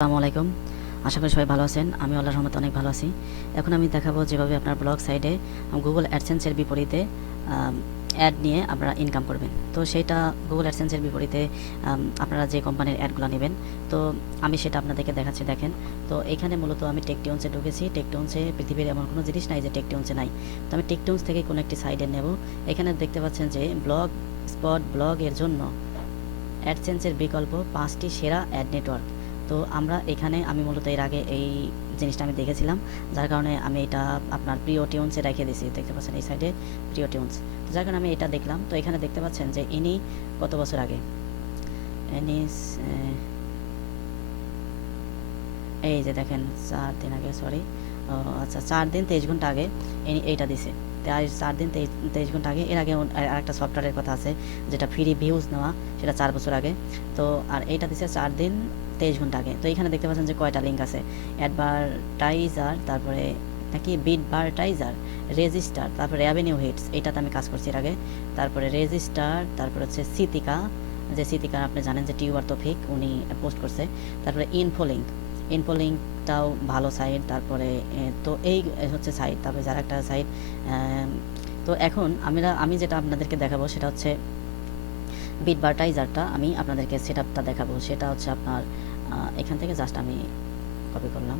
আসসালামু আলাইকুম। আশা করি সবাই ভালো আছেন। আমি আল্লাহর রহমতে অনেক ভালো আছি। এখন আমি দেখাবো যেভাবে আপনার ব্লগ সাইটে গুগল অ্যাডসেন্সের বিপরীতে অ্যাড নিয়ে আপনারা ইনকাম করবেন। তো সেইটা গুগল অ্যাডসেন্সের বিপরীতে আপনারা যে কোম্পানির অ্যাডগুলো নেবেন, তো আমি সেটা আপনাদেরকে দেখাচ্ছি। দেখেন, তো এখানে মূলত আমি টেকটিউনসে ঢুকেছি। টেকটিউনসে পৃথিবীর এমন কোনো জিনিস নাই যে টেকটিউনসে নাই। তো আমি টেকটিউনস থেকে কোনো একটি সাইডে নেব। এখানে দেখতে পাচ্ছেন যে ব্লগ স্পট ব্লগের জন্য অ্যাডসেন্সের বিকল্প 5টি সেরা অ্যাড নেটওয়ার্ক। তো আমি মূলত এর আগে এই জিনিসটা আমি দেখেছিলাম, যার কারণে আমি এটা আপনার প্রিয় টিউনসে রেখে দিয়েছি। দেখতে পাচ্ছেন এই সাইডে প্রিয় টিউনস, তো যার কারণে আমি এটা দেখলাম। তো এখানে দেখতে পাচ্ছেন যে ইনি কত বছর আগে, ইনি এই যে দেখেন 4 দিন আগে, সরি, আচ্ছা 4 দিন 23 ঘন্টা আগে ইনি এইটা দিছে। 4 দিন 23 ঘন্টা আগে। এর আগে আরেকটা সফটওয়্যারের কথা আছে যেটা ফ্রি ভিউজ নেওয়া, সেটা 4 বছর আগে। তো আর এইটা দিছে 4 দিন 23 ঘন্টা আগে। তো এখানে দেখতে পাচ্ছেন যে কয়টা লিঙ্ক আছে: অ্যাডভার্টাইজার, তারপরে নাকি বিডভার্টাইজার, রেজিস্টার, তারপরে অ্যাভিনিউ হিটস, এইটাতে আমি কাজ করছি এর আগে। তারপরে রেজিস্টার, তারপরে হচ্ছে সিতিকা, যে সিতিকা আপনি জানেন যে টিউবার তৌফিক উনি পোস্ট করছে। তারপরে ইনফোলিঙ্কটাও ভালো সাইট। তারপরে তো এই হচ্ছে সাইট। তারপরে যারা একটা সাইট। তো এখন আমি যেটা আপনাদেরকে দেখাবো সেটা হচ্ছে বিডভার্টাইজারটা। আমি আপনাদেরকে সেটআপটা দেখাবো। সেটা হচ্ছে আপনার এখান থেকে জাস্ট আমি কপি করলাম।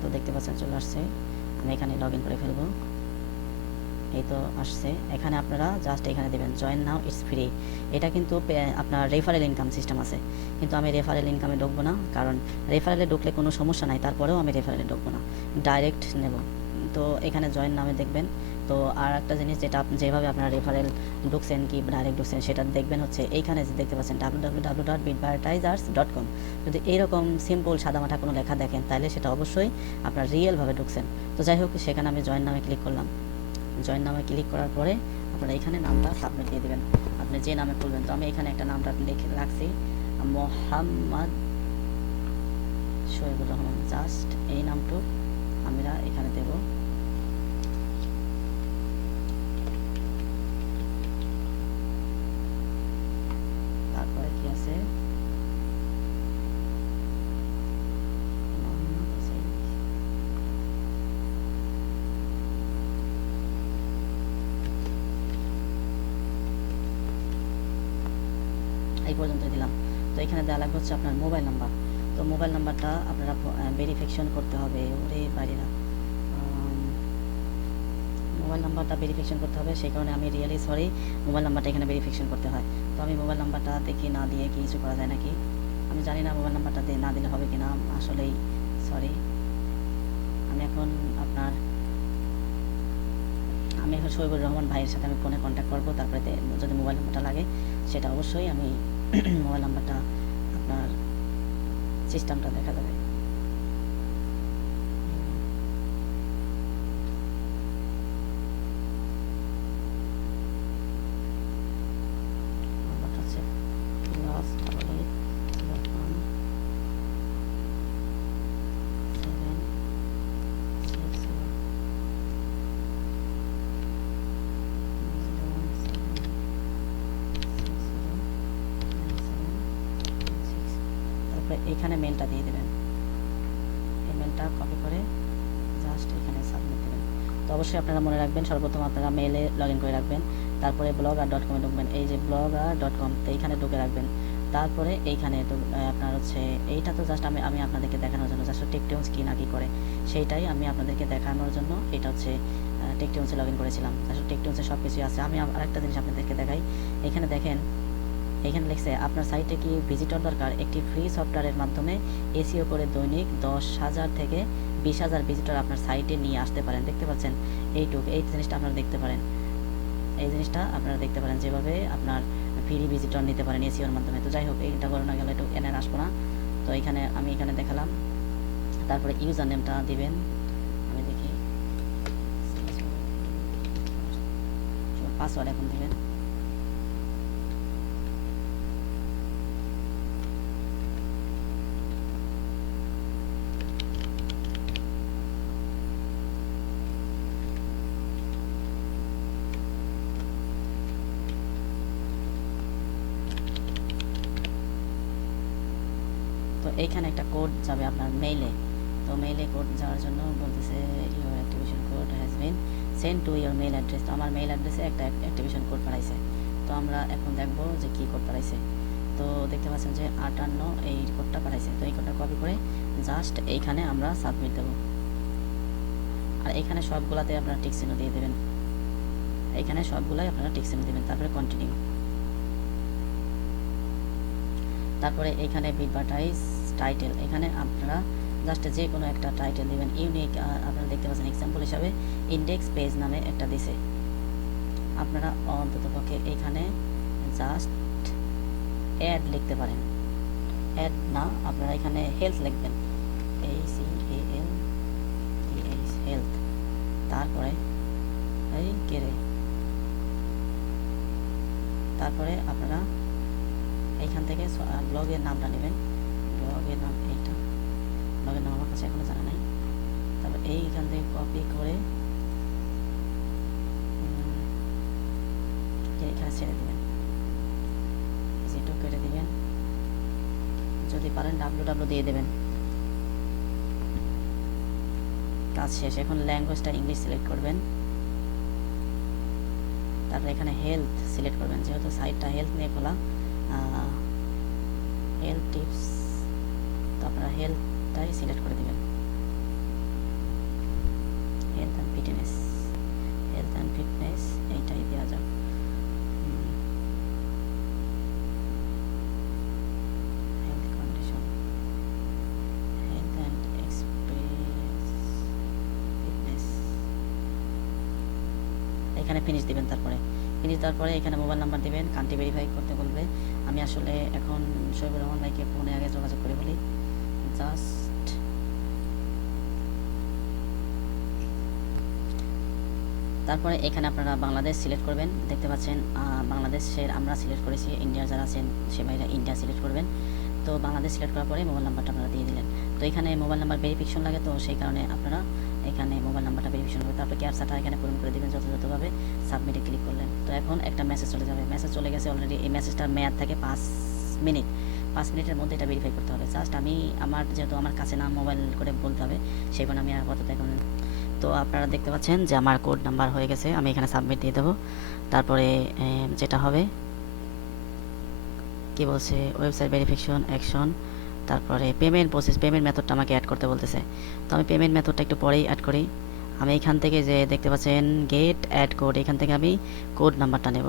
তো দেখতে পাচ্ছেন চলে আসছে। আমি এখানে লগ ইন করে ফেলবো। এই তো আসছে। এখানে আপনারা জাস্ট এখানে দেবেন জয়েন নাও, ইটস ফ্রি। এটা কিন্তু আপনার রেফারেল ইনকাম সিস্টেম আছে, কিন্তু আমি রেফারেল ইনকামে ঢুকবো না, কারণ রেফারেলে ঢুকলে কোনো সমস্যা নাই, তারপরেও আমি রেফারেলে ঢুকবো না, ডাইরেক্ট নেব। তো এখানে জয়েন নামে দেখবেন। তো আর একটা জিনিস যেটা যেভাবে আপনারা রেফারেল ঢুকছেন কি ডাইরেক্ট ঢুকছেন সেটা দেখবেন হচ্ছে এইখানে যে দেখতে পাচ্ছেন www.bitbartizers.com। যদি এইরকম সিম্পল সাদামাটা কোনো লেখা দেখেন তাহলে সেটা অবশ্যই আপনার রিয়েলভাবে ঢুকছেন। তো যাই হোক, সেখানে আমি জয়েন নামে ক্লিক করলাম। জয়েন নামে ক্লিক করার পরে আপনারা এখানে নামটা সাবমিট দিয়ে দেবেন, আপনি যে নামে খুলবেন। তো আমি এখানে একটা নামটা লিখে রাখছি, মোহাম্মদ শহীদুর রহমান। জাস্ট এই নামটুক আমরা এখানে দেব। তারপরে কি আছে, এই পর্যন্ত দিলাম। তো এখানে দেওয়া লাগবে হচ্ছে আপনার মোবাইল নাম্বার। তো মোবাইল নাম্বারটা আপনারা ভেরিফিকেশন করতে হবে। ওরে বাইরেরা, মোবাইল নাম্বারটা ভেরিফিকেশন করতে হবে, সেই কারণে আমি রিয়েলি সরি, মোবাইল নাম্বারটা এখানে ভেরিফিকেশন করতে হয়। তো আমি মোবাইল নাম্বারটা দেখি না দিয়ে কি কিছু করা যায় নাকি, আমি জানি না মোবাইল নাম্বারটা না দিলে হবে কি না, আসলেই সরি। আমি এখন শহীদুর রহমান ভাইয়ের সাথে আমি ফোনে কন্ট্যাক্ট করবো, তারপরে যদি মোবাইল নাম্বারটা লাগে সেটা অবশ্যই আমি মোবাইল নাম্বারটা আপনার সিস্টেমটা দেখা যাবে। নাম্বারটা হচ্ছে এখানে মেলটা দিয়ে দেবেন। এই মেলটা কপি করে জাস্ট এখানে সাবমিট দেবেন। তো অবশ্যই আপনারা মনে রাখবেন, সর্বপ্রথম আপনারা মেলে লগ ইন করে রাখবেন, তারপরে blogger.com এ ঢুকবেন। এই যে blogger.com, তো এইখানে ঢুকে রাখবেন। তারপরে এইখানে আপনার হচ্ছে এইটা তো জাস্ট আমি আপনাদেরকে দেখানোর জন্য, জাস্ট টেকটিউনস কি না কি করে সেইটাই আমি আপনাদেরকে দেখানোর জন্য এটা হচ্ছে টেকটিউনসে লগ ইন করেছিলাম। জাস্ট টেকটিউনসে সব কিছুই আছে। আমি আরেকটা জিনিস আপনাদেরকে দেখাই। এখানে দেখেন, এখানে লিখছে আপনার সাইটে কি ভিজিটর দরকার, একটি ফ্রি সফটওয়্যারের মাধ্যমে এসইও করে দৈনিক 10,000 থেকে 20,000 ভিজিটর আপনার সাইটে নিয়ে আসতে পারেন। দেখতে পাচ্ছেন এই জিনিসটা আপনারা দেখতে পারেন, এই জিনিসটা আপনারা দেখতে পারেন যেভাবে আপনার ফ্রি ভিজিটর নিতে পারেন এসইওর মাধ্যমে। তো যাই হোক, এইটা বলো না গেল, একটু এনে আসবো না। তো আমি এখানে দেখালাম। তারপরে ইউজার নেমটা দিবেন, আমি দেখি পাসওয়ার্ড এখন দিবেন। এইখানে একটা কোড যাবে আপনার মেইলে। তো মেইলে কোড যাওয়ার জন্য বলতেছে your activation code has been send to your mail address. তো আমার মেইল অ্যাড্রেসে একটা অ্যাক্টিভেশন কোড পাঠাইছে। তো আমরা এখন দেখবো যে কী কোড পাঠাইছে। তো দেখতে পাচ্ছেন যে 58 এই কোডটা পাঠাইছে। তো এই কোডটা কপি করে জাস্ট এইখানে আমরা সাবমিট দেবো। আর এখানে সবগুলাতে আপনারা টিক চিহ্ন দিয়ে দেবেন, এইখানে সবগুলাই আপনারা টিক চিহ্ন দেবেন, তারপরে কন্টিনিউ। তারপরে এখানে বিটবাটাইজ টাইটেল, এখানে আপনারা জাস্ট যে কোনো একটা টাইটেল দেবেন ইউনিক। আপনারা দেখতে পাচ্ছেন এক্সাম্পল হিসাবে ইন্ডেক্স পেজ নামে একটা দিছে। আপনারা অন্ততপক্ষে এইখানে জাস্ট অ্যাড লিখতে পারেন, অ্যাড না আপনারা এখানে হেলথ লিখবেন, HEALTH হেলথ। তারপরে এই কেরে, তারপরে আপনারা এইখান থেকে ব্লগের নামটা নেবেন। ব্লগের নাম এইটা, ব্লগের নাম আমার কাছে এখনো জানা নাই। তারপর এইখান থেকে কপি করে এখানে ছেড়ে দেবেন, যেটুকু কেটে দেবেন, যদি পারেন www দিয়ে দেবেন। কাজ শেষ। এখন ল্যাঙ্গুয়েজটা ইংলিশ সিলেক্ট করবেন। তারপর এখানে হেলথ সিলেক্ট করবেন, যেহেতু সাইটটা হেলথ নিয়ে খোলা, হেলথ টিপস, তো আপনারা হেলথটাই সিলেক্ট করে দেবেন। Health and fitness, health and fitness এইটাই দেওয়া যাক। Health condition, health and experience fitness, এখানে ফিনিশ দিবেন। তারপরে ফিনিশ দেওয়ার পরে এখানে মোবাইল নাম্বার দিবেন, কান্ট্রি ভেরিফাই করতে বলবে। আমি আসলে এখন শহীদুর রহমান ভাইকে ফোনে আগে যোগাযোগ করে বলি, জাস্ট তারপরে এখানে আপনারা বাংলাদেশ সিলেক্ট করবেন। দেখতে পাচ্ছেন বাংলাদেশের আমরা সিলেক্ট করেছি, ইন্ডিয়ার যারা আছেন সে ভাইরা ইন্ডিয়া সিলেক্ট করবেন। তো বাংলাদেশ সিলেক্ট করার পরে মোবাইল নাম্বারটা আপনারা দিয়ে দিলেন। তো এখানে মোবাইল নাম্বার ভেরিফিকেশন লাগে, তো সেই কারণে আপনারা এখানে মোবাইল নাম্বারটা ভেরিফিকেশন করবেন। তারপর ক্যাপচাটা এখানে পূরণ করে দেবেন যথাযথভাবে, সাবমিটে ক্লিক করলেন। তো এখন একটা মেসেজ চলে যাবে, মেসেজ চলে গেছে অলরেডি। এই মেসেজটার মেয়াদ থাকে 5 মিনিট, 5 মিনিটের মধ্যে এটা ভেরিফাই করতে হবে। জাস্ট আমি আমার যেহেতু আমার কাছে না মোবাইল করে বলতে হবে, সেই কারণে আমি আপাতত এখন। তো আপনারা দেখতে পাচ্ছেন যে আমার কোড নাম্বার হয়ে গেছে, আমি এখানে সাবমিট দিয়ে দেবো। তারপরে যেটা হবে কি বলছে, ওয়েবসাইট ভেরিফিকেশন অ্যাকশন, তারপরে পেমেন্ট প্রসেস, পেমেন্ট মেথডটা আমাকে অ্যাড করতে বলতেছে। তো আমি পেমেন্ট মেথডটা একটু পরেই অ্যাড করি। আমি এখান থেকে যে দেখতে পাচ্ছেন গেট অ্যাড কোড, এখান থেকে আমি কোড নাম্বারটা নেব।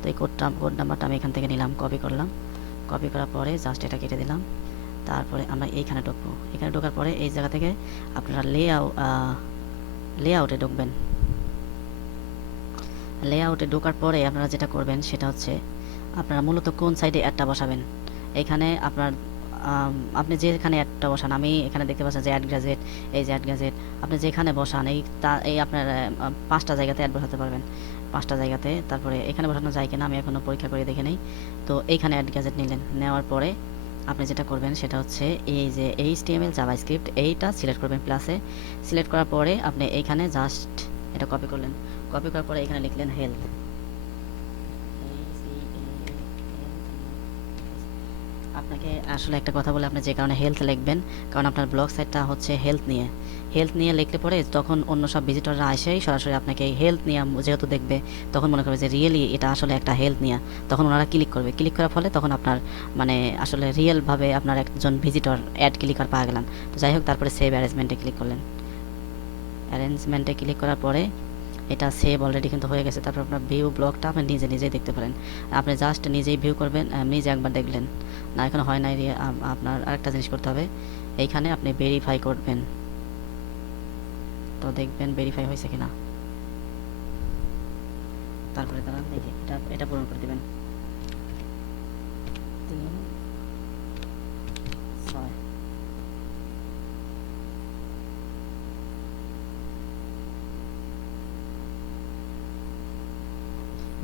তো এই কোড নাম্বারটা আমি এখান থেকে নিলাম, কপি করলাম। কপি করার পরে জাস্ট এটা কেটে দিলাম। তারপরে আমরা এইখানে ঢুকবো। এখানে ঢোকার পরে এই জায়গা থেকে আপনারা লেআউটে ঢুকবেন। লেআউটে ঢোকার পরে আপনারা যেটা করবেন সেটা হচ্ছে আপনারা মূলত কোন সাইডে অ্যাডটা বসাবেন। এখানে আপনার আপনি যেখানে অ্যাডটা বসান, আমি এখানে দেখতে পাচ্ছেন যে অ্যাড গ্যাজেট, এই যে অ্যাড গ্যাজেট, আপনি যেখানে বসান এই আপনার 5টা জায়গাতে অ্যাড বসাতে পারবেন, 5টা জায়গাতে। তারপরে এখানে বসানো যায় কিনা আমি এখনও পরীক্ষা করে দেখে নেই। তো এইখানে অ্যাড গ্যাজেট নিলেন, নেওয়ার পরে আপনি যেটা করবেন সেটা হচ্ছে এই যে HTML জাভাস্ক্রিপ্ট এইটা সিলেক্ট করবেন প্লাসে। সিলেক্ট করার পরে আপনি এইখানে জাস্ট এটা কপি করলেন, কপি করার পরে এখানে লিখলেন হেলথ। আপনাকে আসলে একটা কথা বলে, আপনি যে কারণে হেলথ লিখবেন, কারণ আপনার ব্লগ সাইটটা হচ্ছে হেলথ নিয়ে লিখলে পরে তখন অন্য সব ভিজিটররা আসেই সরাসরি আপনাকে এই হেলথ নিয়ে যেহেতু দেখবে, তখন মনে করবে যে রিয়েলি এটা আসলে একটা হেলথ নিয়ে, তখন ওনারা ক্লিক করবে। ক্লিক করার ফলে তখন আপনার মানে আসলে রিয়েলভাবে আপনার একজন ভিজিটর অ্যাড ক্লিকার পাওয়া গেলেন। তো যাই হোক, তারপরে সেভ অ্যারেঞ্জমেন্টে ক্লিক করলেন। অ্যারেঞ্জমেন্টে ক্লিক করার পরে এটা সেভ অলরেডি কিন্তু হয়ে গেছে। তারপর আপনার ভিউ ব্লগটা আপনি নিজেই দেখতে পারেন। আপনি জাস্ট নিজেই ভিউ করবেন, নিজে একবার দেখলেন না, এখন হয় নাই। আপনার আরেকটা জিনিস করতে হবে, এইখানে আপনি ভেরিফাই করবেন। তো দেখবেন ভেরিফাই হয়েছে কিনা। তারপরে দাঁড়ান দেখি, এটা পূরণ করে দেবেন। 3, 6।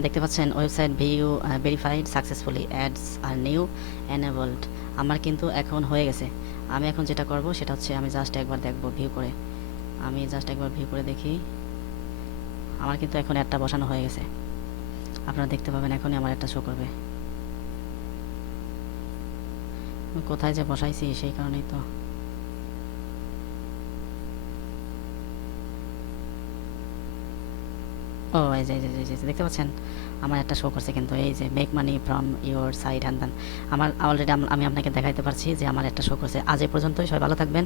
দেখতে পাচ্ছেন website view verified successfully, ads আর নিউ এনেবলড। আমার কিন্তু এখন হয়ে গেছে। আমি এখন যেটা করব সেটা হচ্ছে আমি জাস্ট একবার দেখব ভিউ করে, আমি জাস্ট একবার ভিউ করে দেখি। আমার কিন্তু এখন অ্যাডটা বসানো হয়ে গেছে, আপনারা দেখতে পাবেন এখনই আমার একটা শো করবে। কোথায় যে বসাইছি সেই কারণেই তো। ও এই যে দেখতে পাচ্ছেন আমার একটা শো করছে, কিন্তু এই যে make money from your side hand দেন, আমার অলরেডি আমি আপনাকে দেখাইতে পারছি যে আমার একটা শো করছে। আজ এই পর্যন্তই, সবাই ভালো থাকবেন।